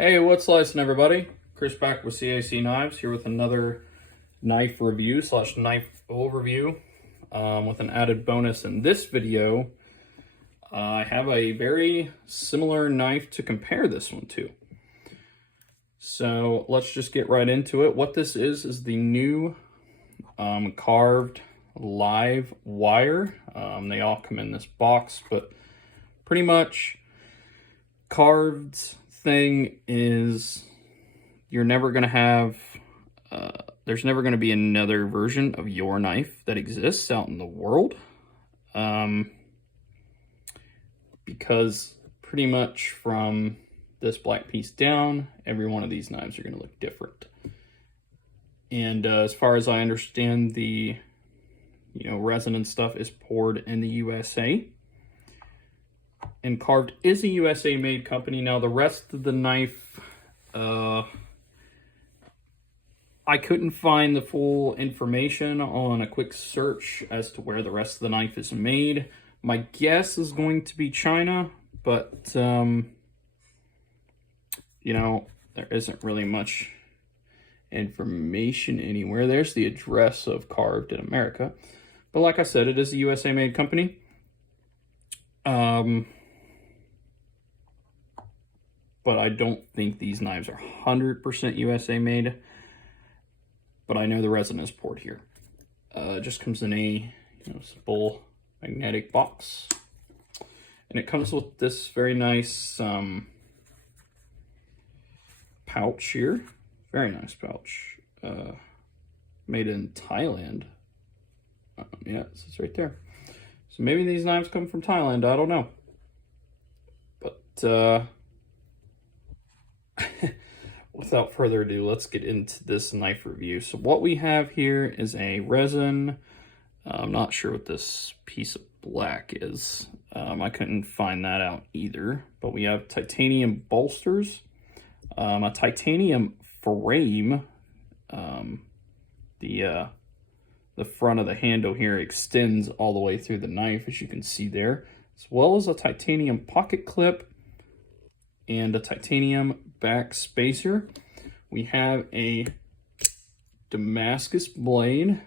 Hey, what's slicing, everybody? Chris back with CAC Knives, here with another knife review / knife overview with an added bonus. In this video, I have a very similar knife to compare this one to. So let's just get right into it. What this is the new carved live wire. They all come in this box, but pretty much carved thing is you're never going to have there's never going to be another version of your knife that exists out in the world, because pretty much from this black piece down, every one of these knives are going to look different. And as far as I understand, the resin and stuff is poured in the USA. And Carved is a USA made company. Now the rest of the knife, I couldn't find the full information on a quick search as to where the rest of the knife is made. My guess is going to be China, but there isn't really much information anywhere. There's the address of Carved in America. But like I said, it is a USA made company. But I don't think these knives are 100% USA made. But I know the resin is poured here. It just comes in a simple magnetic box. And it comes with this very nice pouch here. Very nice pouch. Made in Thailand. Yeah, it says right there. So maybe these knives come from Thailand. I don't know. But without further ado, let's get into this knife review. So what we have here is a resin. I'm not sure what this piece of black is. I couldn't find that out either. But we have titanium bolsters, a titanium frame. The front of the handle here extends all the way through the knife, as you can see there, as well as a titanium pocket clip and a titanium back spacer. We have a Damascus blade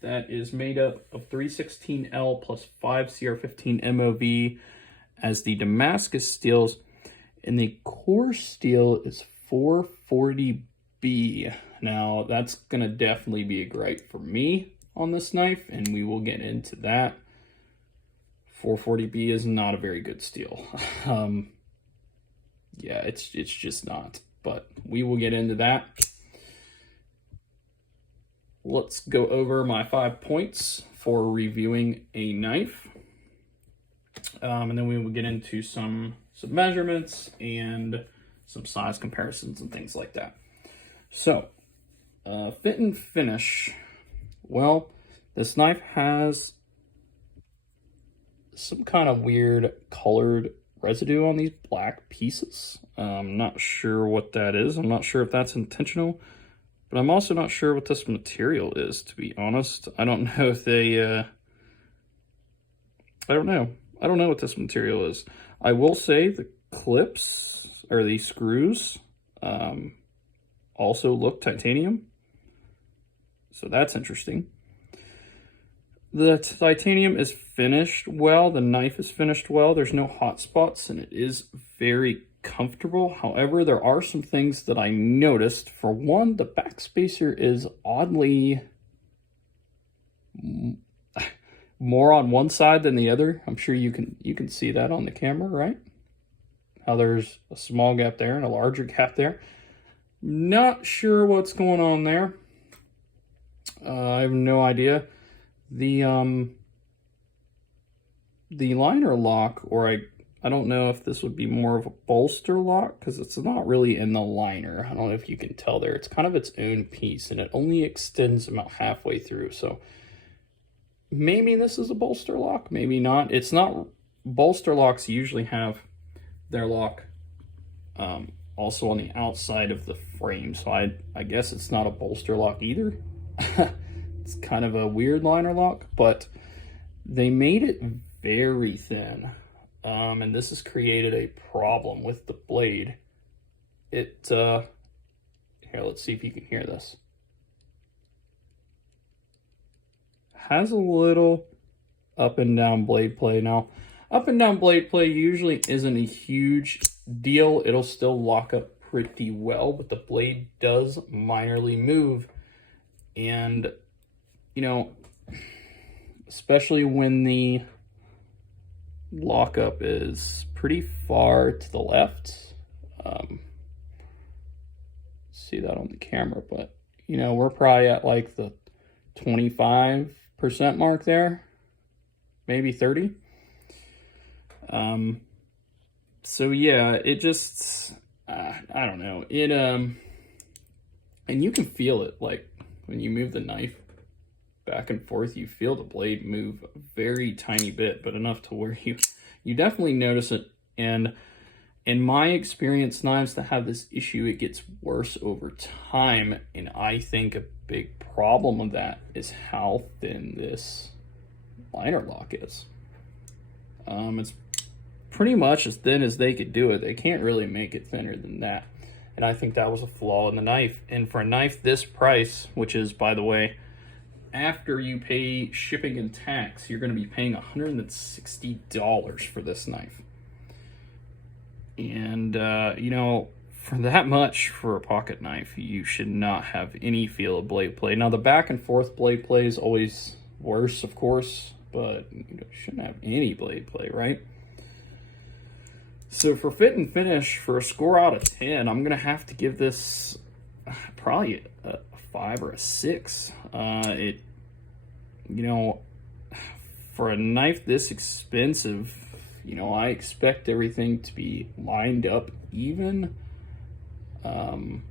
that is made up of 316L plus 5 CR15 MOV as the Damascus steels, and the core steel is 440B. Now that's gonna definitely be a gripe for me on this knife, and we will get into that. 440B is not a very good steel. Yeah, it's just not, but we will get into that. Let's go over my 5 points for reviewing a knife. And then we will get into some measurements and some size comparisons and things like that. So, fit and finish. Well, this knife has some kind of weird colored residue on these black pieces. I'm not sure what that is. I'm not sure if that's intentional, but I'm also not sure what this material is, to be honest. I don't know if they, I don't know what this material is. I will say the clips, or the screws, also look titanium. So that's interesting. The titanium is finished well. The knife is finished well. There's no hot spots, and it is very comfortable. However, there are some things that I noticed. For one, the back spacer is oddly more on one side than the other. I'm sure you can see that on the camera, right? How there's a small gap there and a larger gap there. Not sure what's going on there. I have no idea. The liner lock, or I don't know if this would be more of a bolster lock, because it's not really in the liner. I don't know if you can tell there. It's kind of its own piece, and it only extends about halfway through. So maybe this is a bolster lock, maybe not. It's not. Bolster locks usually have their lock also on the outside of the frame. So I guess it's not a bolster lock either. It's kind of a weird liner lock, but they made it very thin. And this has created a problem with the blade. Here, let's see if you can hear this. Has a little up and down blade play. Now, up and down blade play usually isn't a huge deal. It'll still lock up pretty well, but the blade does minorly move. And, you know, especially when the lockup is pretty far to the left. See that on the camera, but, you know, we're probably at like the 25% mark there, maybe 30. So yeah, it just, I don't know, it, and you can feel it, like, when you move the knife back and forth, you feel the blade move a very tiny bit, but enough to where you definitely notice it. And in my experience, knives that have this issue, it gets worse over time, and I think a big problem of that is how thin this liner lock is. It's pretty much as thin as they could do it. They can't really make it thinner than that, and I think that was a flaw in the knife. And for a knife this price, which is, by the way, after you pay shipping and tax, you're going to be paying $160 for this knife. And, you know, for that much for a pocket knife, you should not have any feel of blade play. Now, the back and forth blade play is always worse, of course, but you shouldn't have any blade play, right? So for fit and finish, for a score out of 10, I'm going to have to give this probably a 5 or a 6. You know, for a knife this expensive, you know, I expect everything to be lined up even. And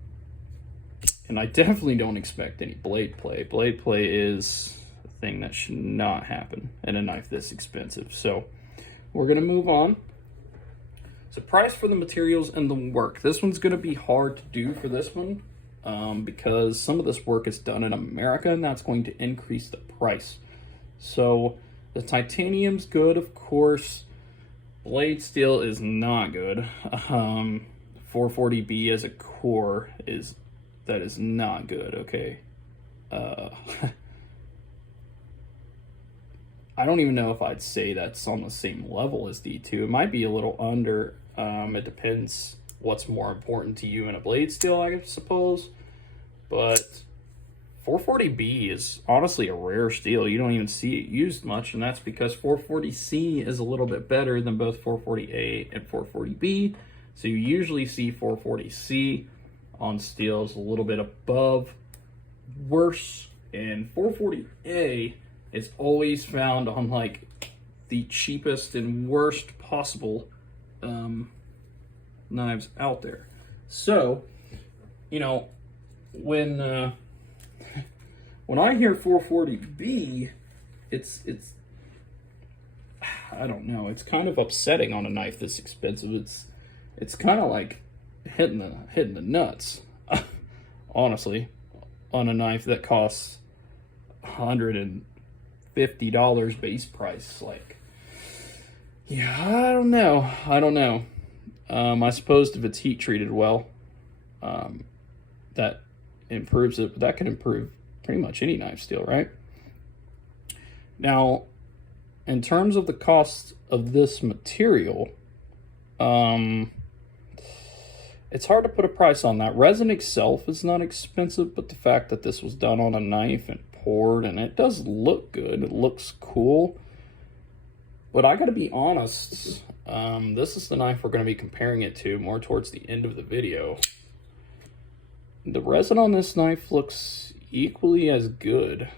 I definitely don't expect any blade play. Blade play is a thing that should not happen in a knife this expensive. So we're going to move on. So price for the materials and the work. This one's going to be hard to do for this one because some of this work is done in America, and that's going to increase the price. So the titanium's good, of course. Blade steel is not good. 440B as a core is not good. Okay. I don't even know if I'd say that's on the same level as D2. It might be a little under. It depends what's more important to you in a blade steel, I suppose. But 440B is honestly a rare steel. You don't even see it used much, and that's because 440C is a little bit better than both 440A and 440B. So you usually see 440C on steels a little bit above worse, and 440A is always found on like the cheapest and worst possible knives out there. So, you know, when I hear 440B, it's I don't know, it's kind of upsetting on a knife this expensive. It's kind of like hitting the nuts, honestly, on a knife that costs $150 base price. Like, yeah, I don't know. I suppose if it's heat treated well, that improves it, but that can improve pretty much any knife steel, right? Now, in terms of the cost of this material, it's hard to put a price on that. Resin itself is not expensive, but the fact that this was done on a knife and poured, and it does look good, it looks cool. But I gotta be honest, this is the knife we're gonna be comparing it to more towards the end of the video. The resin on this knife looks equally as good,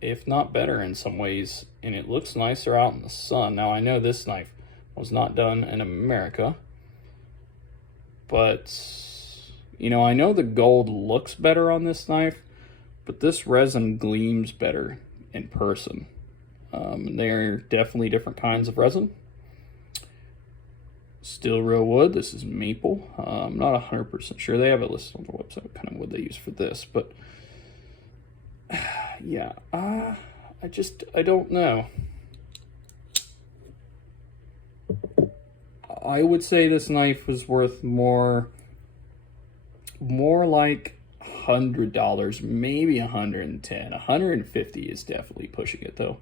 if not better in some ways, and it looks nicer out in the sun. Now, I know this knife was not done in America, but, you know, I know the gold looks better on this knife, but this resin gleams better in person. They're definitely different kinds of resin. Still real wood. This is maple. I'm not 100% sure. They have it listed on the website what kind of wood they use for this, but yeah, I don't know. I would say this knife was worth more like $100, maybe 110. 150 is definitely pushing it though,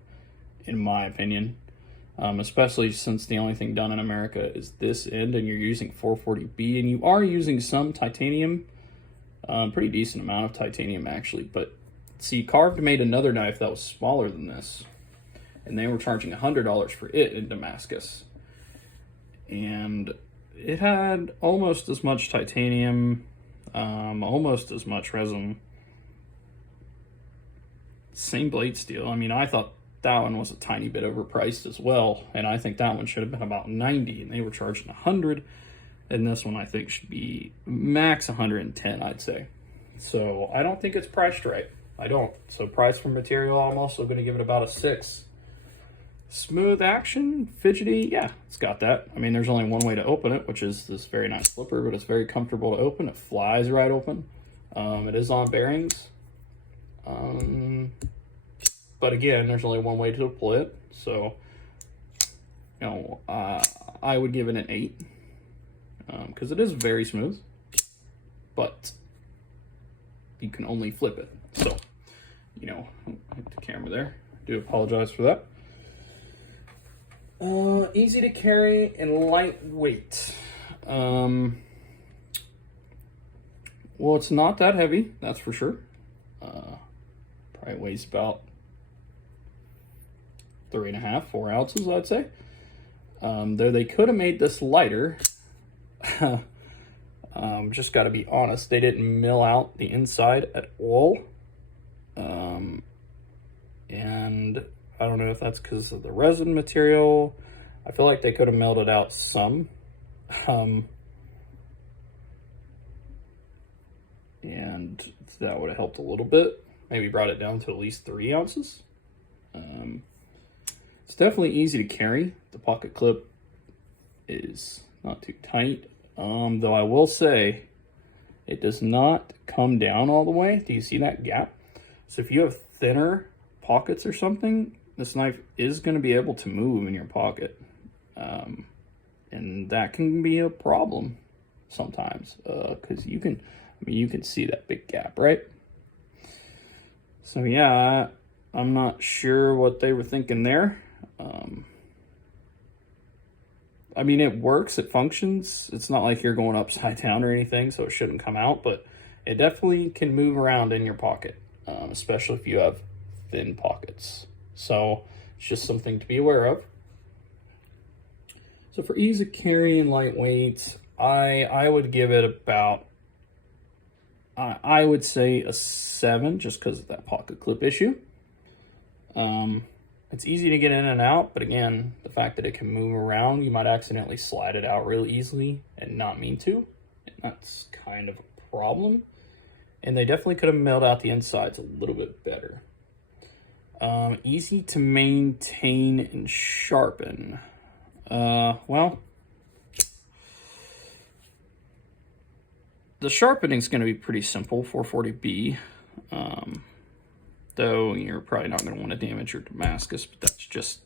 in my opinion. Especially since the only thing done in America is this end, and you're using 440B, and you are using some titanium, pretty decent amount of titanium actually. But see, Carved made another knife that was smaller than this, and they were charging $100 for it in Damascus, and it had almost as much titanium, almost as much resin, same blade steel. I mean, I thought that one was a tiny bit overpriced as well, and I think that one should have been about 90, and they were charging 100, and this one I think should be max 110, I'd say. So I don't think it's priced right. I don't. So price for material, I'm also going to give it about a 6. Smooth action, fidgety, yeah, it's got that. I mean, there's only one way to open it, which is this very nice flipper, but it's very comfortable to open. It flies right open. It is on bearings. But again, there's only one way to deploy it. So, you know, I would give it an 8. Because it is very smooth. But you can only flip it. So, you know, hit the camera there. I do apologize for that. Easy to carry and lightweight. Well, it's not that heavy, that's for sure. Probably weighs about 3.5, 4 ounces, I'd say. Though they could have made this lighter. Just got to be honest, they didn't mill out the inside at all. And I don't know if that's because of the resin material. I feel like they could have milled it out some. And that would have helped a little bit. Maybe brought it down to at least 3 ounces. It's definitely easy to carry. The pocket clip is not too tight. Though I will say, it does not come down all the way. Do you see that gap? So if you have thinner pockets or something, this knife is going to be able to move in your pocket. And that can be a problem sometimes, because you can see that big gap, right? So yeah, I'm not sure what they were thinking there. I mean, it works, it functions. It's not like you're going upside down or anything, so it shouldn't come out, but it definitely can move around in your pocket, especially if you have thin pockets. So it's just something to be aware of. So for ease of carry and lightweight, I would give it about, I would say a 7, just because of that pocket clip issue. It's easy to get in and out, but again, the fact that it can move around, you might accidentally slide it out real easily and not mean to. And that's kind of a problem. And they definitely could have milled out the insides a little bit better. Easy to maintain and sharpen. Well, the sharpening is going to be pretty simple, 440B. Though you're probably not going to want to damage your Damascus, but that's just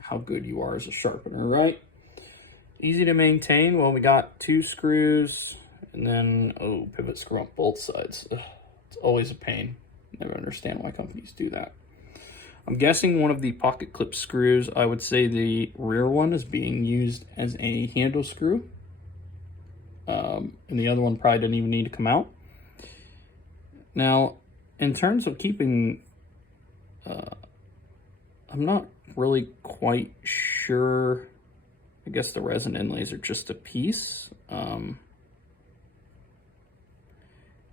how good you are as a sharpener, right? Easy to maintain. Well, we got 2 screws, and then, pivot screw on both sides. Ugh, it's always a pain. Never understand why companies do that. I'm guessing one of the pocket clip screws, I would say the rear one, is being used as a handle screw. And the other one probably didn't even need to come out. Now, in terms of keeping, I'm not really quite sure. I guess the resin inlays are just a piece.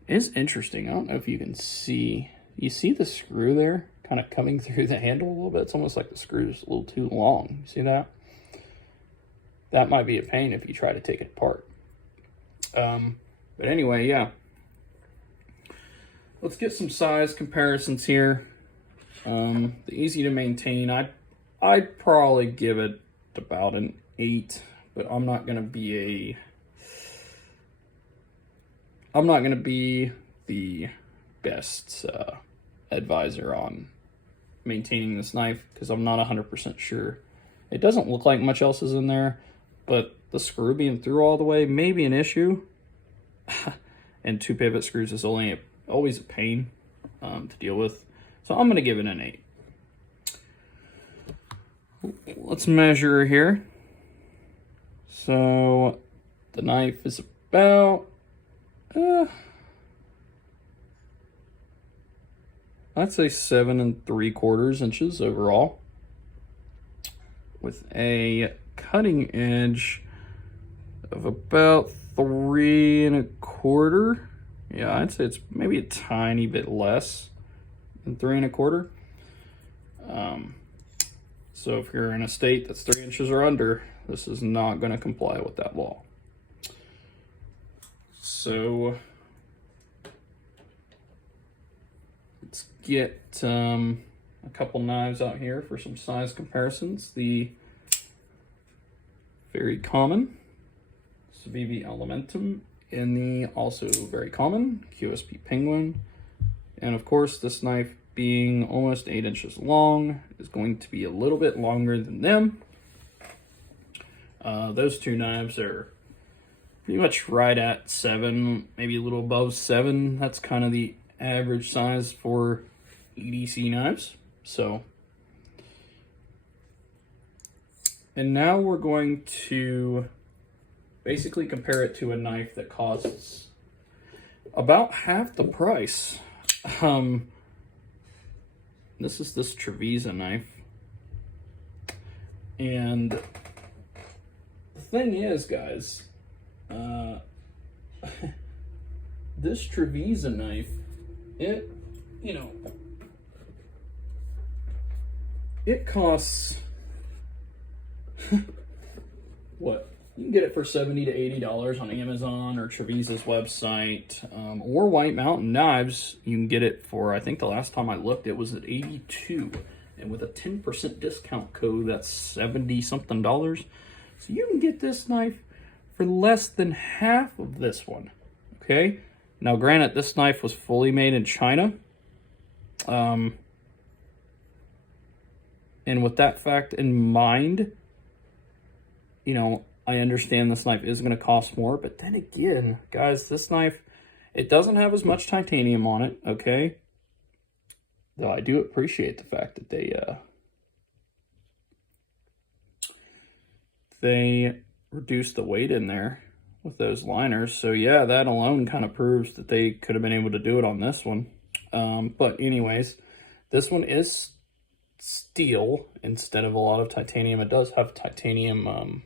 It's interesting. I don't know if you can see. You see the screw there kind of coming through the handle a little bit? It's almost like the screw's a little too long. You see that? That might be a pain if you try to take it apart. But anyway, yeah. Let's get some size comparisons here. The easy to maintain, I'd probably give it about an 8, but I'm not gonna be the best advisor on maintaining this knife because I'm not 100% sure. It doesn't look like much else is in there, but the screw being through all the way may be an issue. And 2 pivot screws is always a pain to deal with. So I'm going to give it an 8. Let's measure here. So the knife is about I'd say 7 3/4 inches overall, with a cutting edge of about 3 1/4. Yeah, I'd say it's maybe a tiny bit less than 3 1/4. So if you're in a state that's 3 inches or under, this is not going to comply with that law. So let's get a couple knives out here for some size comparisons. The very common Civivi Elementum, and the also very common QSP Penguin. And of course, this knife, being almost 8 inches long, is going to be a little bit longer than them. Those 2 knives are pretty much right at 7, maybe a little above 7. That's kind of the average size for EDC knives. So, and now we're going to basically compare it to a knife that costs about half the price. This is this Trevisa knife. And the thing is, guys, this Trevisa knife, it costs what? You can get it for $70 to $80 on Amazon or Trevisa's website, or White Mountain Knives. You can get it for, I think the last time I looked, it was at $82, and with a 10% discount code, that's $70 something. So you can get this knife for less than half of this one. Okay. Now, granted, this knife was fully made in China, and with that fact in mind, I understand this knife is going to cost more, but then again, guys, this knife, it doesn't have as much titanium on it, okay? Though I do appreciate the fact that they reduced the weight in there with those liners. So yeah, that alone kind of proves that they could have been able to do it on this one. But anyways, this one is steel instead of a lot of titanium. It does have titanium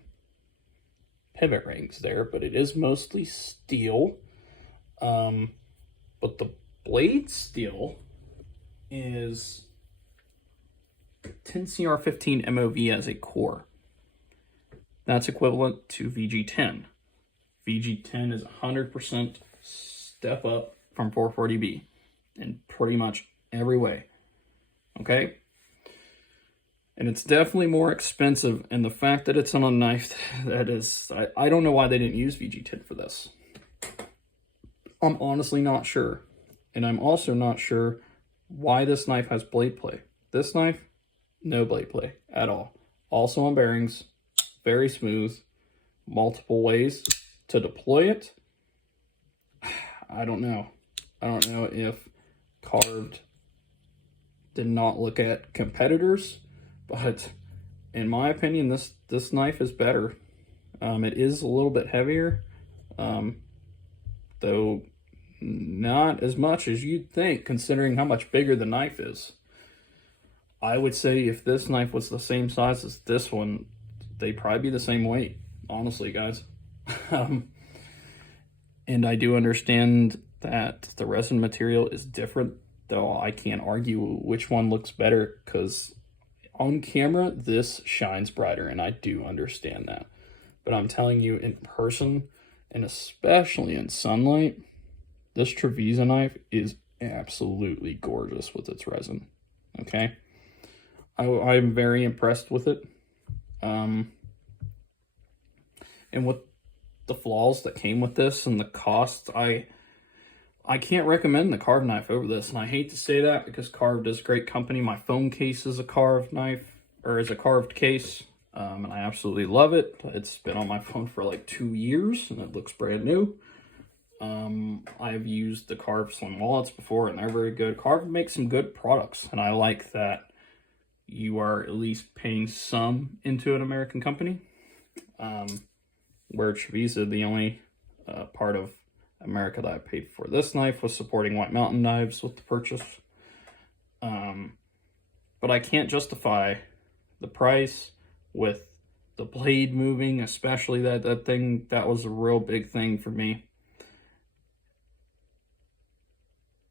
pivot rings there, but it is mostly steel. But the blade steel is 10CR15 MOV as a core. That's equivalent to VG10. VG10 is 100% step up from 440B in pretty much every way. Okay? And it's definitely more expensive, and the fact that it's on a knife that is, I don't know why they didn't use VG10 for this. I'm honestly not sure. And I'm also not sure why this knife has blade play. This knife, no blade play at all. Also on bearings, very smooth, multiple ways to deploy it. I don't know. I don't know if Carved did not look at competitors, but in my opinion, this knife is better. It is a little bit heavier, though not as much as you'd think, considering how much bigger the knife is. I would say if this knife was the same size as this one, they'd probably be the same weight, honestly, guys. And I do understand that the resin material is different, though I can't argue which one looks better, because on camera, this shines brighter, and I do understand that. But I'm telling you, in person, and especially in sunlight, this Trevisa knife is absolutely gorgeous with its resin, okay? I'm very impressed with it. And with the flaws that came with this and the cost, I can't recommend the carved knife over this. And I hate to say that because Carved is a great company. My phone case is a carved knife, or is a carved case. and I absolutely love it. It's been on my phone for like 2 years, and it looks brand new. I've used the Carve Slim wallets before, and they're very good. Carve makes some good products, and I like that you are at least paying some into an American company. Where Trevisa, the only part of America that I paid for this knife was supporting White Mountain Knives with the purchase. But I can't justify the price with the blade moving, especially that thing. That was a real big thing for me.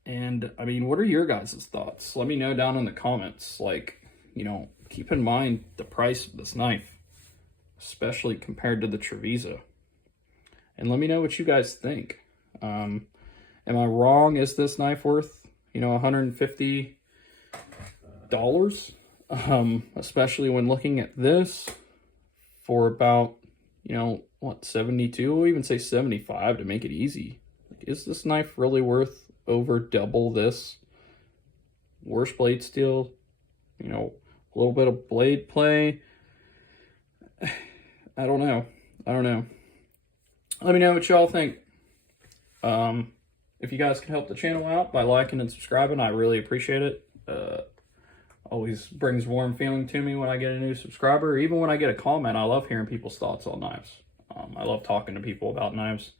And I mean, what are your guys' thoughts? Let me know down in the comments. Like, you know, keep in mind the price of this knife, especially compared to the Trevisa. And let me know what you guys think. Am I wrong? Is this knife worth, you know, $150? Especially when looking at this for about, you know, what, 72? We'll even say 75 to make it easy. Like, is this knife really worth over double this? Worse blade steel, you know, a little bit of blade play. I don't know. Let me know what y'all think. If you guys can help the channel out by liking and subscribing, I really appreciate it. Always brings warm feeling to me when I get a new subscriber. Even when I get a comment, I love hearing people's thoughts on knives. I love talking to people about knives.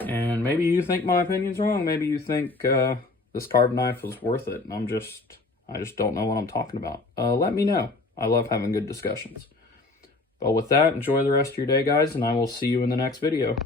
And maybe you think my opinion's wrong. Maybe you think this carved knife was worth it, and I just don't know what I'm talking about. Let me know. I love having good discussions. But with that, enjoy the rest of your day, guys, and I will see you in the next video.